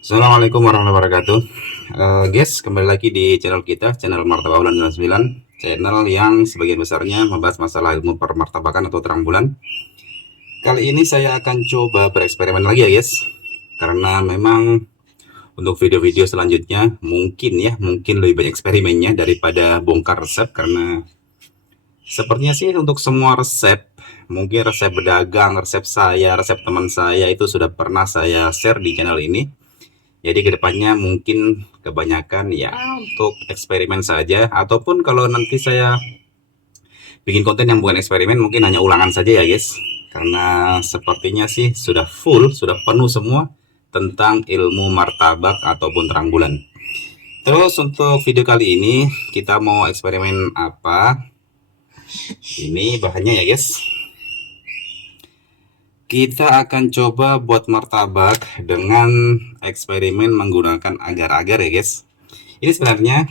Assalamualaikum warahmatullahi wabarakatuh. Guys, kembali lagi di channel kita, channel Martabak Bulan 99, channel yang sebagian besarnya membahas masalah ilmu permartabakan atau terang bulan. Kali ini saya akan coba bereksperimen lagi ya guys, karena memang untuk video-video selanjutnya mungkin lebih banyak eksperimennya daripada bongkar resep, karena sepertinya sih untuk semua resep, mungkin resep berdagang, resep saya, resep teman saya itu sudah pernah saya share di channel ini. Jadi kedepannya mungkin kebanyakan ya untuk eksperimen saja, ataupun kalau nanti saya bikin konten yang bukan eksperimen mungkin hanya ulangan saja ya guys. Karena sepertinya sih sudah full, sudah penuh semua tentang ilmu martabak ataupun terang bulan. Terus untuk video kali ini kita mau eksperimen apa? Ini bahannya ya guys. Kita akan coba buat martabak dengan eksperimen menggunakan agar-agar ya guys. Ini sebenarnya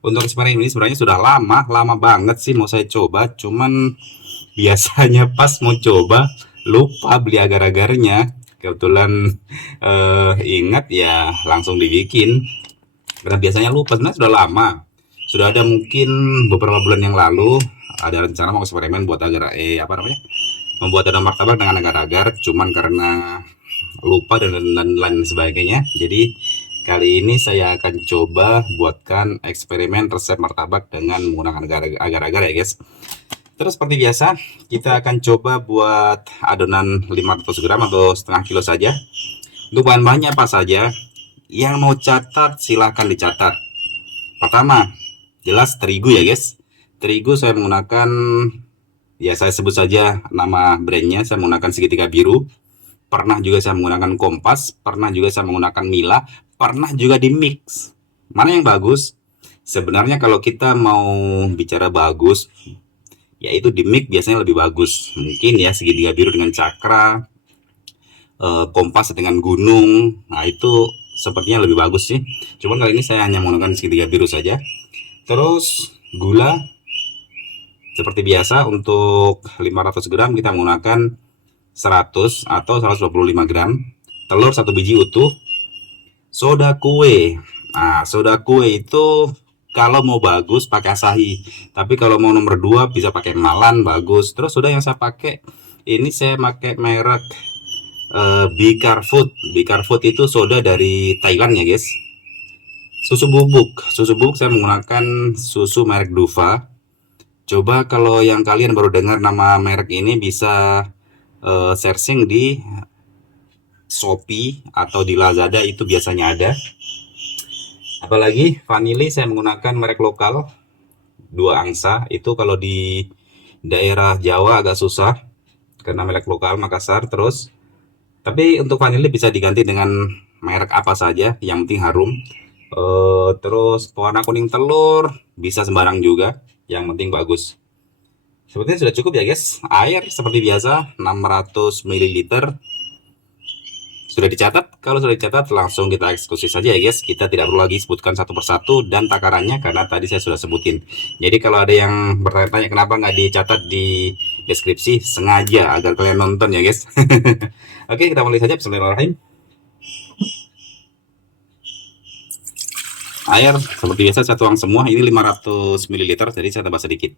untuk eksperimen ini sebenarnya sudah lama banget sih mau saya coba, cuman biasanya pas mau coba lupa beli agar-agarnya. Kebetulan ingat ya langsung dibikin. Karena biasanya lupa, sebenarnya sudah lama. Sudah ada mungkin beberapa bulan yang lalu ada rencana mau eksperimen buat agar apa namanya? Membuat ada martabak dengan agar-agar, cuman karena lupa dan lain sebagainya. Jadi kali ini saya akan coba buatkan eksperimen resep martabak dengan menggunakan agar-agar ya guys. Terus seperti biasa kita akan coba buat adonan 500 gram atau setengah kilo saja. Untuk bahan-bahannya apa saja? Yang mau catat silahkan dicatat. Pertama, jelas terigu ya guys. Terigu saya menggunakan, ya saya sebut saja nama brandnya, saya menggunakan segitiga biru. Pernah juga saya menggunakan Kompas, pernah juga saya menggunakan Mila, pernah juga di Mix. Mana yang bagus? Sebenarnya kalau kita mau bicara bagus, yaitu di Mix biasanya lebih bagus. Mungkin ya segitiga biru dengan cakra, Kompas dengan gunung. Nah, itu sepertinya lebih bagus sih. Cuman kali ini saya hanya menggunakan segitiga biru saja. Terus gula seperti biasa untuk 500 gram kita menggunakan 100 atau 125 gram. Telur satu biji utuh, soda kue. Nah, soda kue itu kalau mau bagus pakai Asahi. Tapi kalau mau nomor 2 bisa pakai Malan bagus. Terus soda yang saya pakai ini saya pakai merek Bikar Food. Bikar Food itu soda dari Thailand ya, guys. Susu bubuk. Susu bubuk saya menggunakan susu merek Duva. Coba kalau yang kalian baru dengar nama merek ini bisa searching di Shopee atau di Lazada, itu biasanya ada. Apalagi vanili saya menggunakan merek lokal dua angsa. Itu kalau di daerah Jawa agak susah karena merek lokal Makassar. Terus tapi untuk vanili bisa diganti dengan merek apa saja, yang penting harum. Terus pewarna kuning telur bisa sembarang juga, yang penting bagus. Sepertinya sudah cukup ya guys. Air seperti biasa 600 ml. Sudah dicatat? Kalau sudah dicatat, langsung kita eksekusi saja ya guys. Kita tidak perlu lagi sebutkan satu persatu dan takarannya karena tadi saya sudah sebutin. Jadi kalau ada yang bertanya kenapa nggak dicatat di deskripsi, sengaja agar kalian nonton ya guys. Oke, kita mulai saja. Bismillahirrahmanirrahim. Air seperti biasa saya tuang semua. Ini 500 ml, jadi saya tambah sedikit.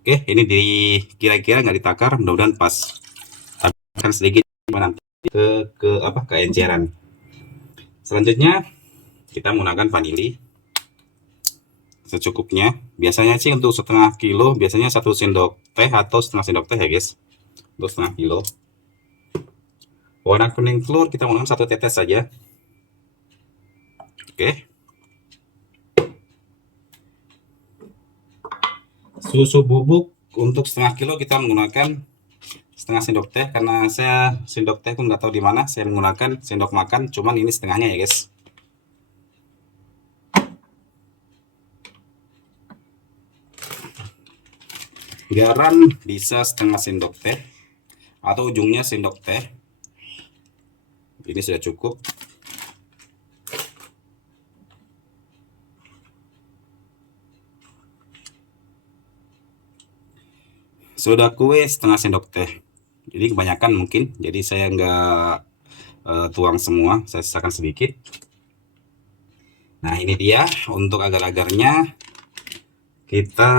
Oke, ini di kira-kira nggak ditakar, mudah-mudahan pas. Tambahkan sedikit nanti ke enceran. Selanjutnya kita menggunakan vanili secukupnya. Biasanya sih untuk setengah kilo biasanya 1 sendok teh atau setengah sendok teh ya guys. Untuk setengah kilo. Warna kuning telur kita menggunakan 1 tetes saja. Oke. Susu bubuk untuk setengah kilo kita menggunakan setengah sendok teh, karena saya sendok teh itu nggak tahu di mana, saya menggunakan sendok makan, cuman ini setengahnya ya guys. Garam bisa setengah sendok teh atau ujungnya sendok teh, ini sudah cukup. Sudah kue setengah sendok teh. Jadi kebanyakan mungkin, jadi saya nggak tuang semua, saya sisakan sedikit. Nah ini dia untuk agar-agarnya. Kita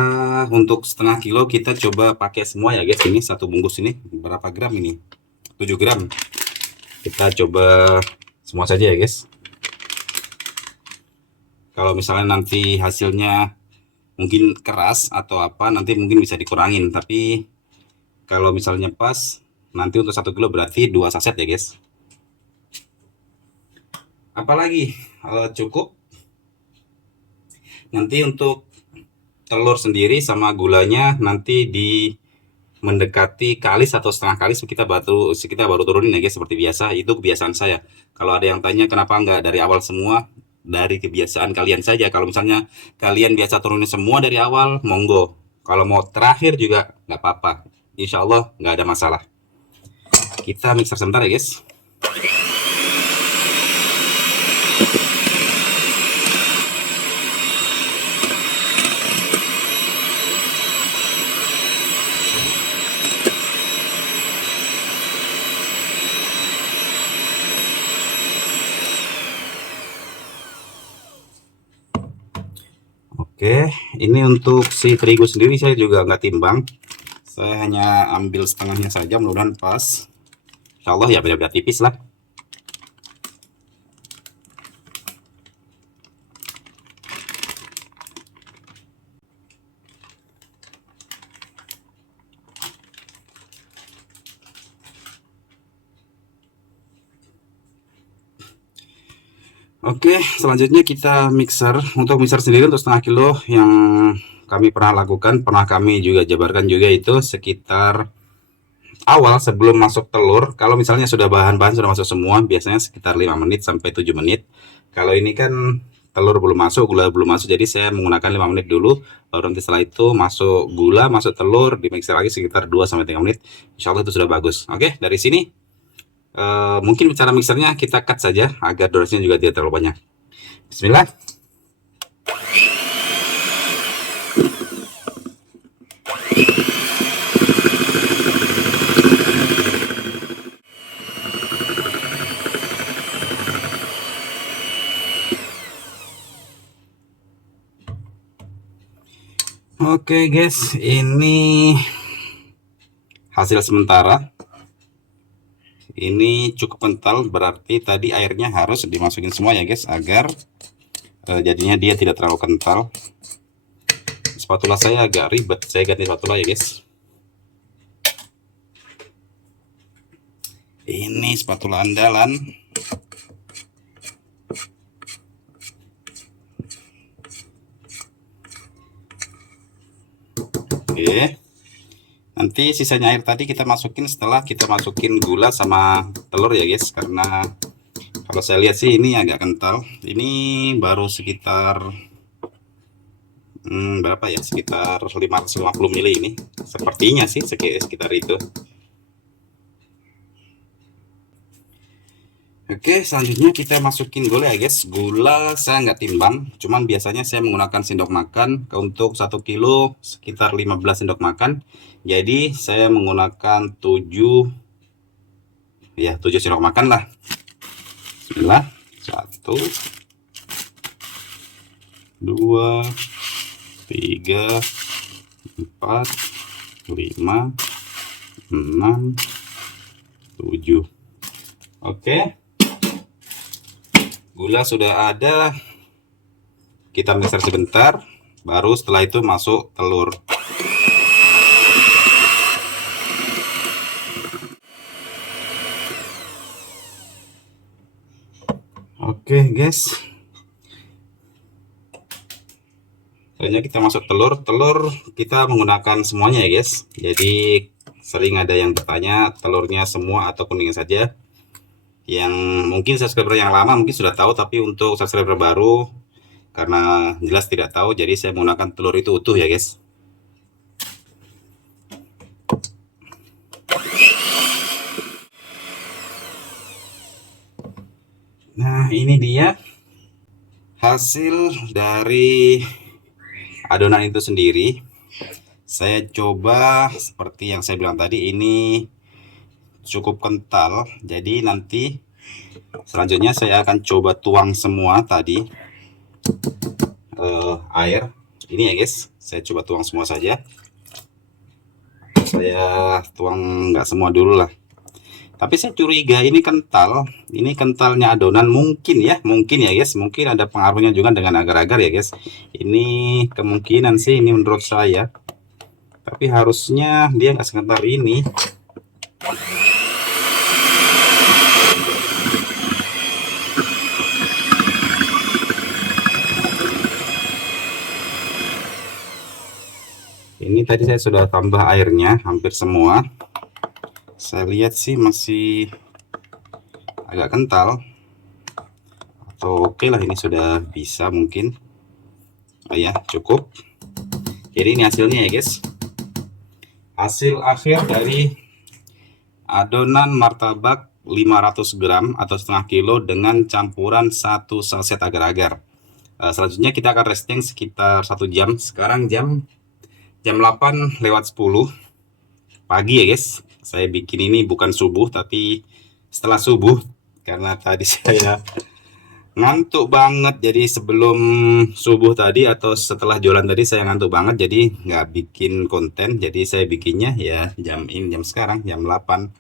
untuk setengah kilo kita coba pakai semua ya guys. Ini satu bungkus ini berapa gram ini? 7 gram. Kita coba semua saja ya guys. Kalau misalnya nanti hasilnya mungkin keras atau apa, nanti mungkin bisa dikurangin. Tapi kalau misalnya pas, nanti untuk 1 kilo berarti 2 saset ya guys. Apalagi cukup. Nanti untuk telur sendiri sama gulanya nanti di mendekati kalis atau setengah kalis kita baru turunin ya guys, seperti biasa. Itu kebiasaan saya. Kalau ada yang tanya kenapa nggak dari awal semua, dari kebiasaan kalian saja. Kalau misalnya kalian biasa turunin semua dari awal, monggo. Kalau mau terakhir juga nggak apa-apa, insya Allah nggak ada masalah. Kita mixer sebentar ya guys. Oke, ini untuk si terigu sendiri saya juga nggak timbang. Saya hanya ambil setengahnya saja, mudah-mudahan pas. Insya Allah ya beda-beda tipis lah. Oke, selanjutnya kita mixer. Untuk mixer sendiri untuk setengah kilo yang kami pernah lakukan, pernah kami juga jabarkan juga itu sekitar awal sebelum masuk telur. Kalau misalnya sudah bahan-bahan sudah masuk semua, biasanya sekitar 5 menit sampai 7 menit. Kalau ini kan telur belum masuk, gula belum masuk, jadi saya menggunakan 5 menit dulu. Baru nanti setelah itu masuk gula, masuk telur, di mixer lagi sekitar 2 sampai 3 menit. Insya Allah itu sudah bagus. Oke, dari sini mungkin cara mixernya kita cut saja agar durasinya juga tidak terlalu banyak. Bismillah. Oke guys, ini hasil sementara. Ini cukup kental, berarti tadi airnya harus dimasukin semua ya guys, agar jadinya dia tidak terlalu kental. Spatula saya agak ribet, saya ganti spatula ya guys. Ini spatula andalan. Oke. Nanti sisanya air tadi kita masukin setelah kita masukin gula sama telur ya guys, karena kalau saya lihat sih ini agak kental. Ini baru sekitar berapa ya, sekitar 550 ml ini sepertinya sih, sekitar itu. Oke, selanjutnya kita masukin gula ya guys. Gula saya nggak timbang, cuman biasanya saya menggunakan sendok makan. Untuk 1 kilo sekitar 15 sendok makan. Jadi saya menggunakan 7 sendok makan lah. Bismillah. 1 2 3 4 5 6 7. Oke. Gula sudah ada, kita mixer sebentar, baru setelah itu masuk telur. Oke guys, selanjutnya kita masuk telur kita menggunakan semuanya ya guys. Jadi sering ada yang bertanya telurnya semua atau kuning saja. Yang mungkin subscriber yang lama mungkin sudah tahu, tapi untuk subscriber baru karena jelas tidak tahu, jadi saya menggunakan telur itu utuh ya guys. Nah ini dia hasil dari adonan itu sendiri. Saya coba seperti yang saya bilang tadi, ini cukup kental. Jadi nanti selanjutnya saya akan coba tuang semua tadi air ini ya guys. Saya coba tuang semua saja. Saya tuang nggak semua dulu lah. Tapi saya curiga ini kental. Ini kentalnya adonan mungkin ya guys. Mungkin ada pengaruhnya juga dengan agar-agar ya guys. Ini kemungkinan sih, ini menurut saya. Tapi harusnya dia nggak sekental ini. Ini tadi saya sudah tambah airnya hampir semua. Saya lihat sih masih agak kental. Atau oke lah, ini sudah bisa mungkin. Oh ya, cukup. Jadi ini hasilnya ya guys. Hasil akhir dari adonan martabak 500 gram atau setengah kilo dengan campuran 1 saset agar-agar. Selanjutnya kita akan resting sekitar 1 jam. Sekarang jam 8:10 pagi ya guys. Saya bikin ini bukan subuh tapi setelah subuh, karena tadi saya ngantuk banget. Jadi sebelum subuh tadi atau setelah jualan tadi saya ngantuk banget, jadi nggak bikin konten. Jadi saya bikinnya ya jam sekarang jam 8.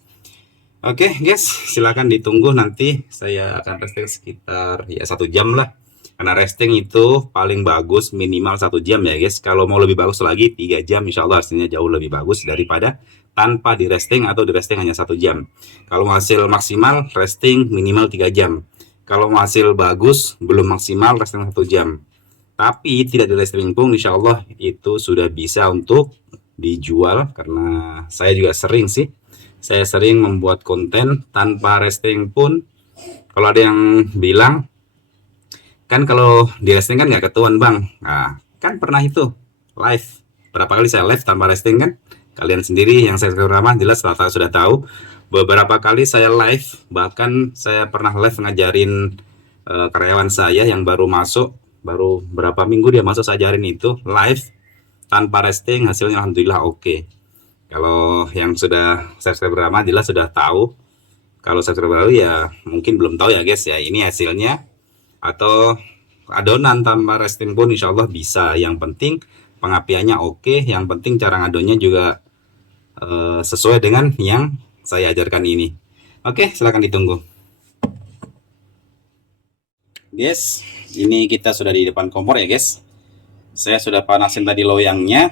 Oke guys, silahkan ditunggu, nanti saya akan resting sekitar ya 1 jam lah. Karena resting itu paling bagus minimal 1 jam ya guys. Kalau mau lebih bagus lagi 3 jam, insya Allah hasilnya jauh lebih bagus daripada tanpa di resting atau di resting hanya 1 jam. Kalau hasil maksimal resting minimal 3 jam. Kalau hasil bagus belum maksimal resting 1 jam. Tapi tidak di resting pun insya Allah itu sudah bisa untuk dijual. Karena saya juga sering sih. Saya sering membuat konten tanpa resting pun. Kalau ada yang bilang, kan kalau di resting kan nggak ketahuan bang. Nah, kan pernah itu live. Berapa kali saya live tanpa resting kan? Kalian sendiri yang saya ramah jelas rata sudah tahu. Beberapa kali saya live, bahkan saya pernah live ngajarin karyawan saya yang baru masuk, baru berapa minggu dia masuk, saya ajarin itu live tanpa resting, hasilnya alhamdulillah oke. Kalau yang sudah subscriber lama jelas sudah tahu. Kalau subscriber baru ya mungkin belum tahu ya guys ya. Ini hasilnya. Atau adonan tanpa resting pun insya Allah bisa. Yang penting pengapiannya oke. Yang penting cara ngadonnya juga sesuai dengan yang saya ajarkan ini. Oke, silahkan ditunggu. Guys, ini kita sudah di depan kompor ya guys. Saya sudah panasin tadi loyangnya.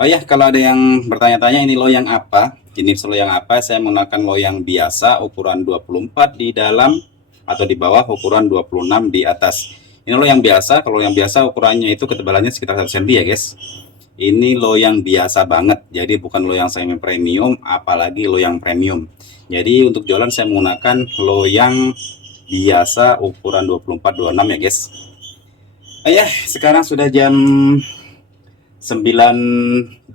Oh ya, kalau ada yang bertanya-tanya ini loyang apa, jenis loyang apa, saya menggunakan loyang biasa ukuran 24 di dalam atau di bawah, ukuran 26 di atas. Ini loyang biasa. Kalau yang biasa ukurannya itu ketebalannya sekitar 1 cm ya guys. Ini loyang biasa banget, jadi bukan loyang semi premium, apalagi loyang premium. Jadi untuk jualan saya menggunakan loyang biasa ukuran 24-26 ya guys. Oh ya, sekarang sudah jam 9.20,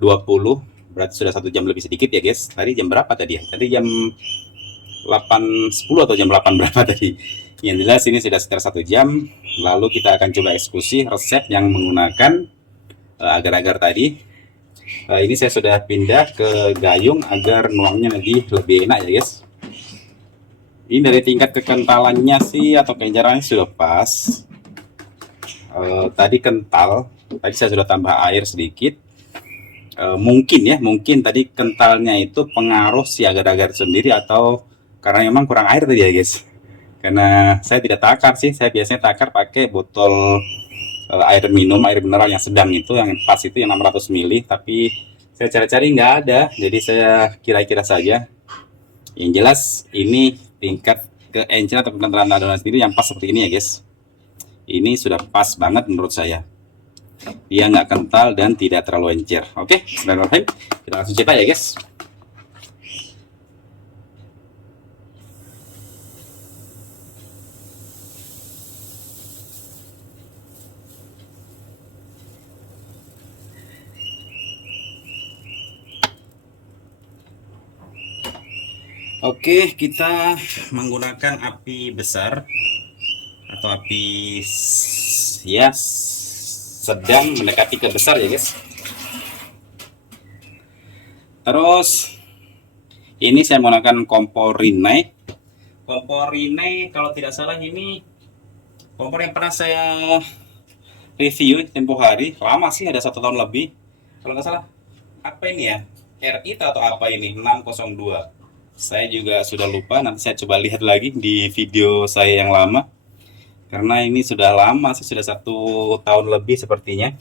berarti sudah 1 jam lebih sedikit ya guys. Tadi jam berapa tadi ya? Tadi jam 8.10 atau jam 8 berapa tadi? Yang jelas ini sudah sekitar 1 jam. Lalu kita akan coba eksekusi resep yang menggunakan agar-agar tadi. Ini saya sudah pindah ke gayung agar nuangnya lebih enak ya guys. Ini dari tingkat kekentalannya sih atau kelencarannya sudah pas. Tadi kental. Tadi saya sudah tambah air sedikit. Mungkin tadi kentalnya itu pengaruh si agar-agar sendiri atau karena memang kurang air tadi ya guys. Karena saya tidak takar sih, saya biasanya takar pakai botol air minum, air mineral yang sedang itu, yang pas itu yang 600 ml, tapi saya cari-cari nggak ada, jadi saya kira-kira saja. Yang jelas ini tingkat keencer atau kekentalan adonan sendiri yang pas seperti ini ya guys. Ini sudah pas banget menurut saya. Dia nggak kental dan tidak terlalu encer. Oke, bismillahirrahmanirrahim. Kita langsung cetak ya guys. Oke, kita menggunakan api besar atau api ya sedang mendekati ke besar ya guys. Terus ini saya menggunakan kompor Rinnai. Kompor Rinnai kalau tidak salah ini kompor yang pernah saya review tempo hari. Lama sih, ada 1 tahun lebih. Kalau nggak salah apa ini ya, RI atau apa ini 602. Saya juga sudah lupa, nanti saya coba lihat lagi di video saya yang lama, karena ini sudah lama sih, sudah 1 tahun lebih sepertinya.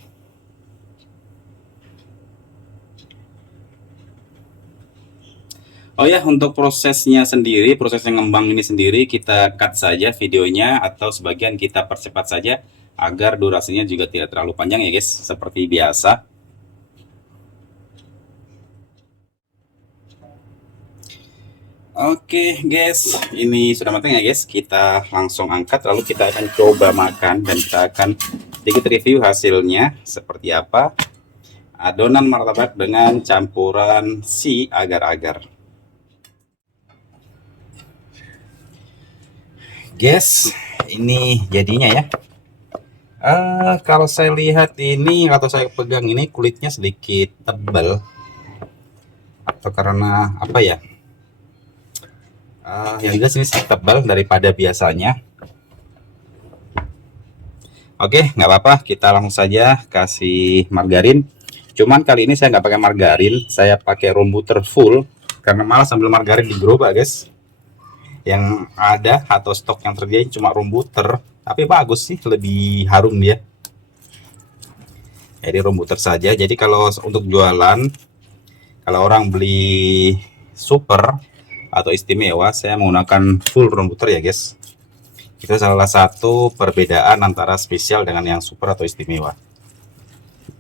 Oh ya, untuk prosesnya sendiri, proses ngembang ini sendiri kita cut saja videonya, atau sebagian kita percepat saja agar durasinya juga tidak terlalu panjang ya guys, seperti biasa. Oke guys, ini sudah matang ya guys. Kita langsung angkat, lalu kita akan coba makan dan kita akan sedikit review hasilnya seperti apa. Adonan martabak dengan campuran si agar-agar. Guys, ini jadinya ya. Kalau saya lihat ini atau saya pegang ini kulitnya sedikit tebal, atau karena apa ya? Yang jelas ini sedikit tebal daripada biasanya. Oke, nggak apa-apa, kita langsung saja kasih margarin. Cuman kali ini saya nggak pakai margarin, saya pakai room butter full karena malas ambil margarin di gerobak guys. Yang ada atau stok yang terjadi cuma room butter, tapi bagus sih, lebih harum dia. Jadi room butter saja. Jadi kalau untuk jualan, kalau orang beli super atau istimewa, saya menggunakan full room butter ya guys. Itu salah satu perbedaan antara spesial dengan yang super atau istimewa.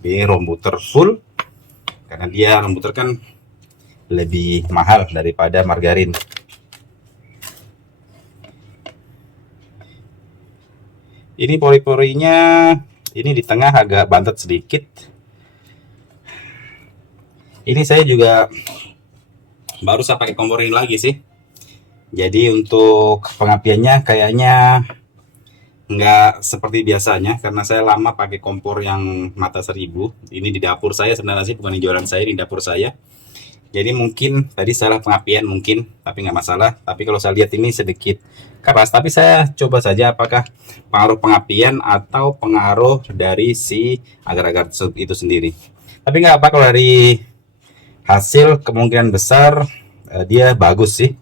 Ini room butter full karena dia room butter kan lebih mahal daripada margarin. Ini pori-porinya ini di tengah agak bantet sedikit. Ini saya juga baru saya pakai kompor ini lagi sih. Jadi untuk pengapiannya kayaknya nggak seperti biasanya karena saya lama pakai kompor yang mata 1000. Ini di dapur saya sebenarnya sih, bukan di jualan saya, di dapur saya. Jadi mungkin tadi salah pengapian mungkin, tapi nggak masalah. Tapi kalau saya lihat ini sedikit keras, tapi saya coba saja apakah pengaruh pengapian atau pengaruh dari si agar-agar itu sendiri. Tapi nggak apa, kalau dari hasil kemungkinan besar dia bagus sih.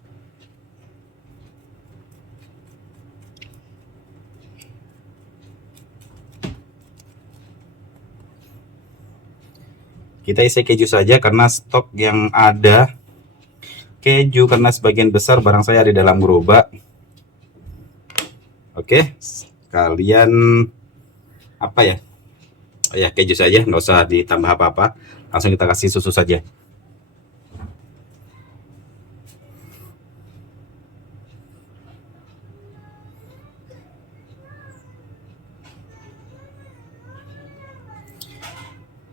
Kita isi keju saja karena stok yang ada keju, karena sebagian besar barang saya ada di dalam gerobak. Oke, kalian apa ya? Oh ya, keju saja, nggak usah ditambah apa-apa. Langsung kita kasih susu saja.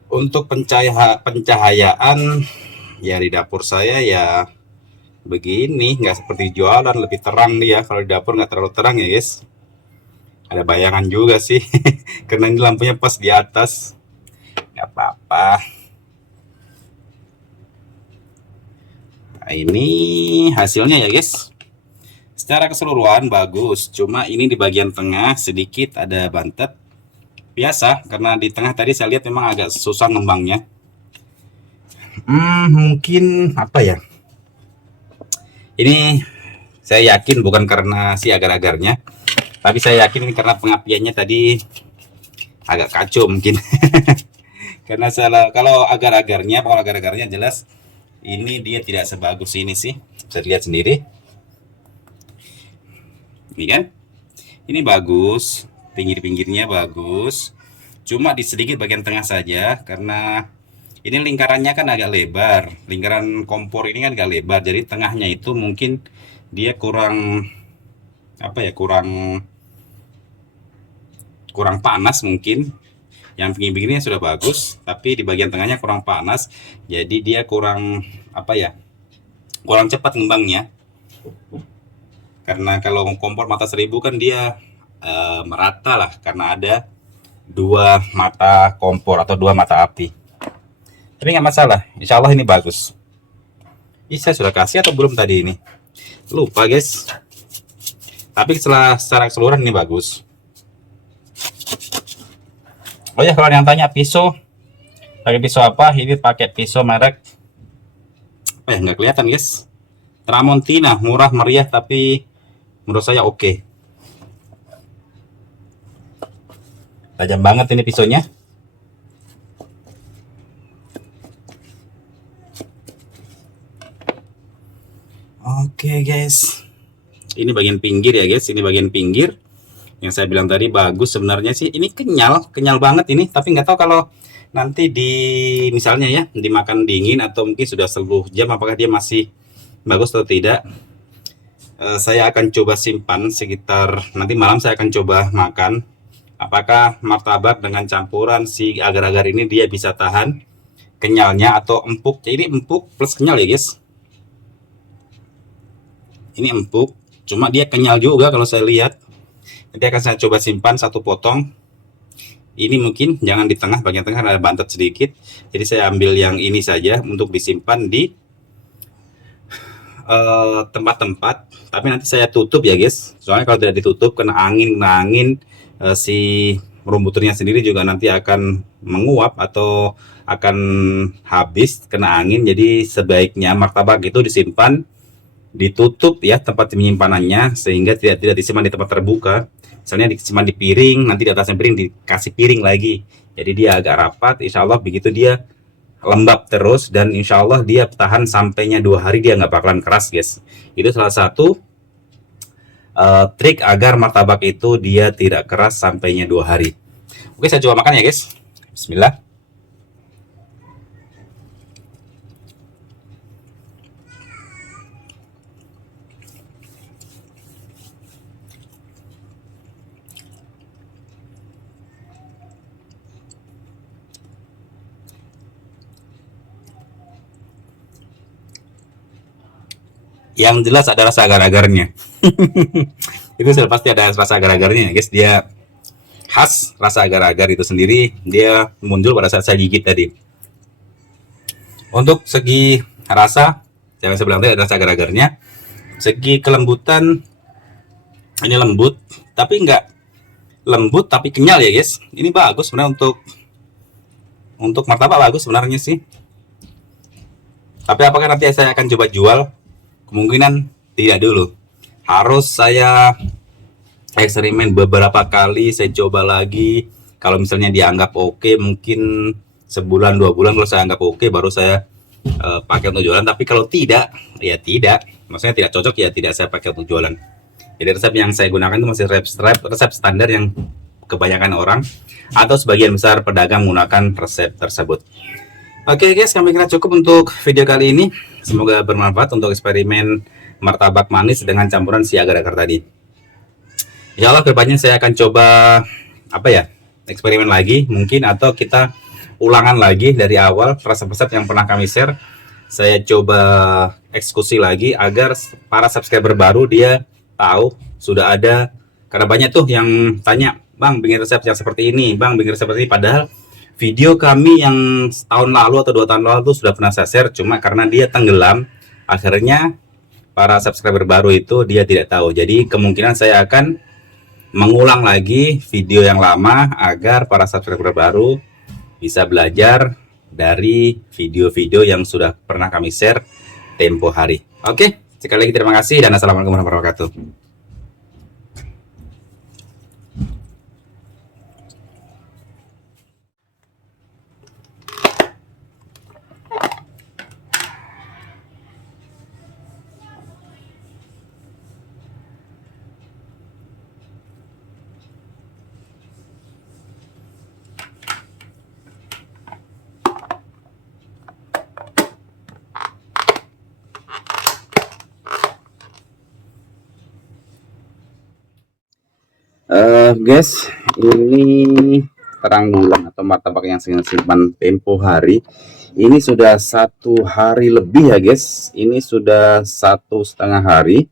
Untuk pencahayaan ya di dapur saya ya begini, nggak seperti jualan, lebih terang dia. Kalau di dapur nggak terlalu terang ya guys. Ada bayangan juga sih karena ini lampunya pas di atas. Nggak apa-apa. Nah, ini hasilnya ya guys. Secara keseluruhan bagus, cuma ini di bagian tengah sedikit ada bantet. Biasa, karena di tengah tadi saya lihat memang agak susah ngembangnya. Mungkin apa ya? Ini saya yakin bukan karena si agar-agarnya, tapi saya yakin ini karena pengapiannya tadi agak kacau mungkin. Karena salah, kalau agar-agarnya jelas ini dia tidak sebagus ini sih. Bisa dilihat sendiri. Ini kan? Ini bagus, pinggir-pinggirnya bagus. Cuma di sedikit bagian tengah saja karena ini lingkarannya kan agak lebar. Lingkaran kompor ini kan agak lebar. Jadi tengahnya itu mungkin dia kurang apa ya? Kurang panas mungkin. Yang pinggir-pinggirnya sudah bagus, tapi di bagian tengahnya kurang panas. Jadi dia kurang apa ya? Kurang cepat ngembangnya. Karena kalau kompor mata 1000 kan dia merata lah karena ada dua mata kompor atau dua mata api. Tapi nggak masalah, insya Allah ini bagus. Ih, saya sudah kasih atau belum tadi ini? Lupa guys. Tapi secara keseluruhan ini bagus. Oh ya, kalau yang tanya pisau, pakai pisau apa? Ini pakai pisau merek nggak kelihatan guys. Tramontina, murah meriah tapi menurut saya oke. Tajam banget ini pisaunya. Oke guys, ini bagian pinggir ya guys, ini bagian pinggir yang saya bilang tadi bagus. Sebenarnya sih ini kenyal kenyal banget ini, tapi nggak tahu kalau nanti di misalnya ya dimakan dingin atau mungkin sudah 10 jam apakah dia masih bagus atau tidak. Saya akan coba simpan sekitar nanti malam, saya akan coba makan apakah martabak dengan campuran si agar-agar ini dia bisa tahan kenyalnya atau empuk. Jadi empuk plus kenyal ya guys. Ini empuk, cuma dia kenyal juga kalau saya lihat. Nanti akan saya coba simpan satu potong. Ini mungkin jangan di tengah, bagian tengah ada bantet sedikit. Jadi saya ambil yang ini saja untuk disimpan di tempat-tempat. Tapi nanti saya tutup ya guys. Soalnya kalau tidak ditutup kena angin, si rumputnya sendiri juga nanti akan menguap atau akan habis kena angin. Jadi sebaiknya martabak itu disimpan ditutup ya tempat penyimpanannya sehingga tidak disimpan di tempat terbuka. Misalnya disimpan di piring, nanti di atasnya piring dikasih piring lagi. Jadi dia agak rapat. Insya Allah begitu dia lembab terus dan insya Allah dia tahan sampainya 2 hari, dia nggak bakalan keras guys. Itu salah satu trik agar martabak itu dia tidak keras sampainya 2 hari. Oke, saya coba makan ya guys. Bismillah. Yang jelas ada rasa agar-agarnya. Itu sudah pasti ada rasa agar-agarnya guys. Dia khas, rasa agar-agar itu sendiri dia muncul pada saat saya gigit tadi. Untuk segi rasa, saya bilang tadi ada rasa agar-agarnya. Segi kelembutan, ini lembut, tapi enggak lembut tapi kenyal ya guys. Ini bagus sebenarnya untuk martabak, bagus sebenarnya sih. Tapi apakah nanti saya akan coba jual? Kemungkinan tidak dulu. Harus saya eksperimen beberapa kali, saya coba lagi. Kalau misalnya dianggap oke, mungkin sebulan 2 bulan kalau saya anggap oke, baru saya pakai untuk jualan. Tapi kalau tidak, ya tidak. Maksudnya tidak cocok ya tidak saya pakai untuk jualan. Jadi resep yang saya gunakan itu masih resep standar yang kebanyakan orang atau sebagian besar pedagang menggunakan resep tersebut. Oke guys, kami kira cukup untuk video kali ini. Semoga bermanfaat untuk eksperimen martabak manis dengan campuran si agar-agar tadi. Insya Allah kedepannya saya akan coba eksperimen lagi mungkin, atau kita ulangan lagi dari awal resep-resep yang pernah kami share. Saya coba eksekusi lagi agar para subscriber baru dia tahu sudah ada, karena banyak tuh yang tanya, bang bikin resep yang seperti ini, bang bikin resep seperti ini, padahal video kami yang tahun lalu atau 2 tahun lalu tuh sudah pernah saya share, cuma karena dia tenggelam akhirnya para subscriber baru itu dia tidak tahu. Jadi kemungkinan saya akan mengulang lagi video yang lama agar para subscriber baru bisa belajar dari video-video yang sudah pernah kami share tempo hari. Oke, sekali lagi terima kasih dan assalamualaikum warahmatullahi wabarakatuh. Guys, ini terang bulan atau martabak yang saya simpan tempo hari ini sudah 1 hari lebih ya guys. Ini sudah 1,5 hari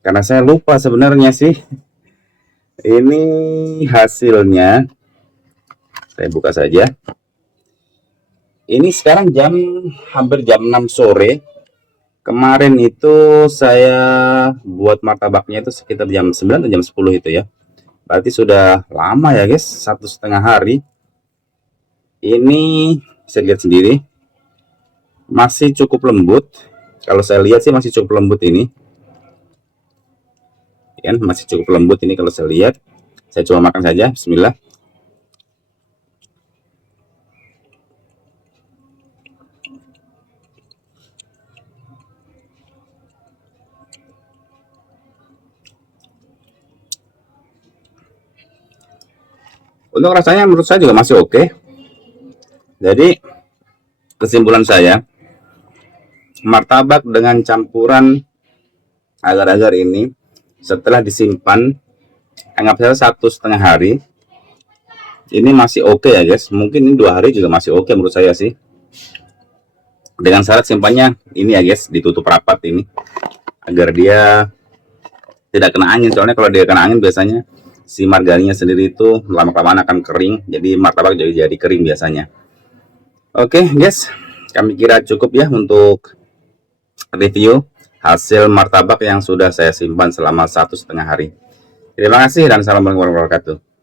karena saya lupa sebenarnya sih. Ini hasilnya, saya buka saja. Ini sekarang hampir jam 6 sore. Kemarin itu saya buat martabaknya itu sekitar jam 9 atau jam 10 itu ya. Berarti sudah lama ya guys, 1,5 hari. Ini bisa lihat sendiri, masih cukup lembut. Kalau saya lihat sih masih cukup lembut ini. Ya, masih cukup lembut ini kalau saya lihat. Saya coba makan saja, bismillah. Untuk rasanya menurut saya juga masih oke. Jadi kesimpulan saya, martabak dengan campuran agar-agar ini setelah disimpan anggap saja 1,5 hari, ini masih oke ya guys. Mungkin ini 2 hari juga masih oke menurut saya sih. Dengan syarat simpannya ini ya guys, ditutup rapat ini agar dia tidak kena angin. Soalnya kalau dia kena angin biasanya si margarinnya sendiri itu lama-kelamaan akan kering. Jadi martabak jadi kering biasanya. Oke guys, kami kira cukup ya untuk review hasil martabak yang sudah saya simpan selama 1,5 hari. Terima kasih dan assalamualaikum warahmatullahi wabarakatuh.